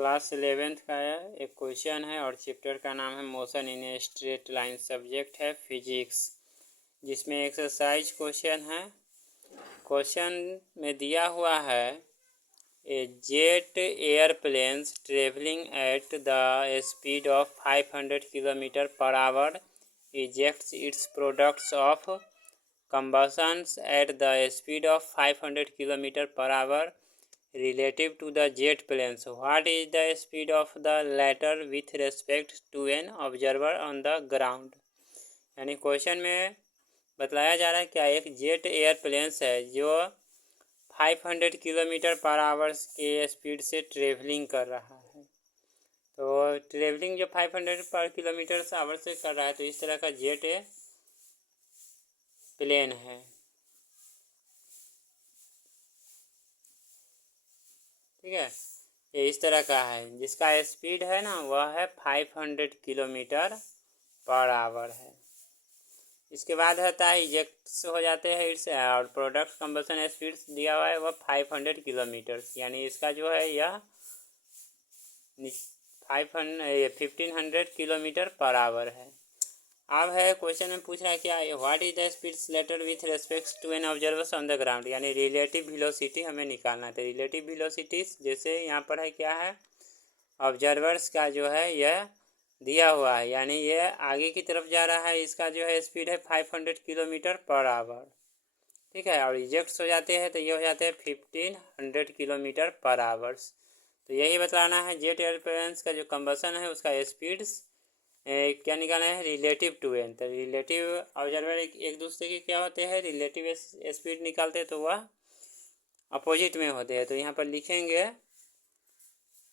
Class 11th का एक question है और चैप्टर का नाम है motion in a straight line. Subject है फिजिक्स, जिसमें एक्सरसाइज क्वेश्चन है। क्वेश्चन में दिया हुआ है a jet airplanes travelling at the speed of 500 kilometre per hour ejects its products of combustions at the speed of 500 km per hour relative to the jet planes. What is the speed of the latter with respect to an observer on the ground? यानी question में बतलाया जा रहा है क्या एक jet airplanes है जो 500 किलोमीटर पर आवर के स्पीड से ट्रेवलिंग कर रहा है। तो ट्रेवलिंग जो 500 पर किलोमीटर आवर से कर रहा है, तो इस तरह का जेट प्लेन है। ठीक है, ये इस तरह का है जिसका स्पीड है ना वह है 500 किलोमीटर पर आवर है। इसके बाद रहता है इजेक्ट्स हो जाते हैं इट्स और प्रोडक्ट कंबशन स्पीड दिया हुआ है वह 500 किलोमीटर, यानी इसका जो है यह 1500 किलोमीटर पर आवर है। अब है क्वेश्चन में पूछ रहा है क्या what is the speed letter with respect to an observers on the ground, यानी रिलेटिव वेलोसिटी हमें निकालना है। तो रिलेटिव वेलोसिटी जैसे यहाँ पर है क्या है, ऑब्जर्वर्स का जो है यह दिया हुआ है, यानी ये आगे की तरफ जा रहा है, इसका जो है स्पीड है 500 किलोमीटर पर आवर। ठीक है, और इजेक्ट्स हो जाते हैं तो ये हो जाते हैं 1500 किलोमीटर पर आवर्स। तो यही बताना है जेट एयरप्लेन्स का जो कंबशन है उसका स्पीड क्या निकालना है, रिलेटिव टू एन। तो रिलेटिव ऑब्जर्वर एक दूसरे के क्या होते हैं, रिलेटिव स्पीड निकालते हैं तो वह अपोजिट में होते हैं। तो यहाँ पर लिखेंगे,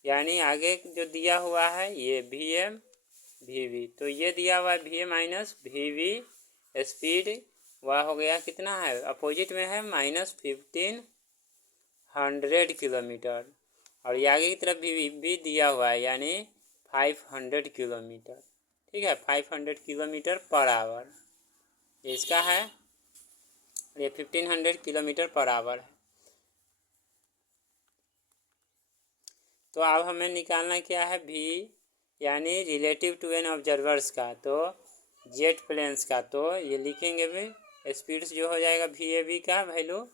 यानी आगे जो दिया हुआ है ये वी एम वी वी, तो ये दिया हुआ है V M minus V V, speed वह हो गया कितना है, अपोजिट में है -1500 किलोमीटर, और ये आगे की तरफ भी दिया हुआ है यानी 500 किलोमीटर। ठीक है, 500 किलोमीटर पर आवर इसका है, ये 1500 किलोमीटर पर आवर है। तो अब हमें निकालना क्या है, भी यानी रिलेटिव टू एन ऑब्जर्वर्स का, तो जेट प्लेन्स का, तो ये लिखेंगे भी स्पीड्स जो हो जाएगा वी ए बी का वैल्यू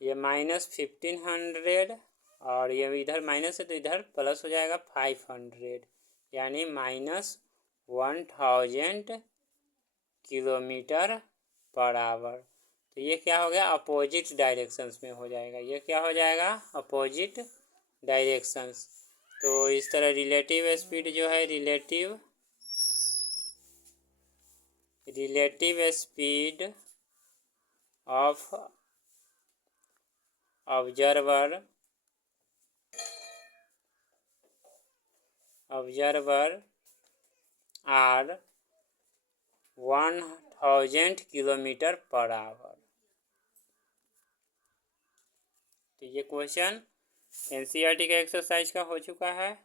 ये -1500, और ये इधर माइनस है तो इधर प्लस हो जाएगा 500, यानी -1000 किलोमीटर पर आवर। तो ये क्या हो गया, अपोजिट डायरेक्शंस में हो जाएगा, ये क्या हो जाएगा, अपोजिट डायरेक्शंस। तो इस तरह रिलेटिव स्पीड जो है relative speed of observer are 1000 kilometre per hour. तो ये क्वेश्चन एनसीईआरटी का एक्सरसाइज का हो चुका है।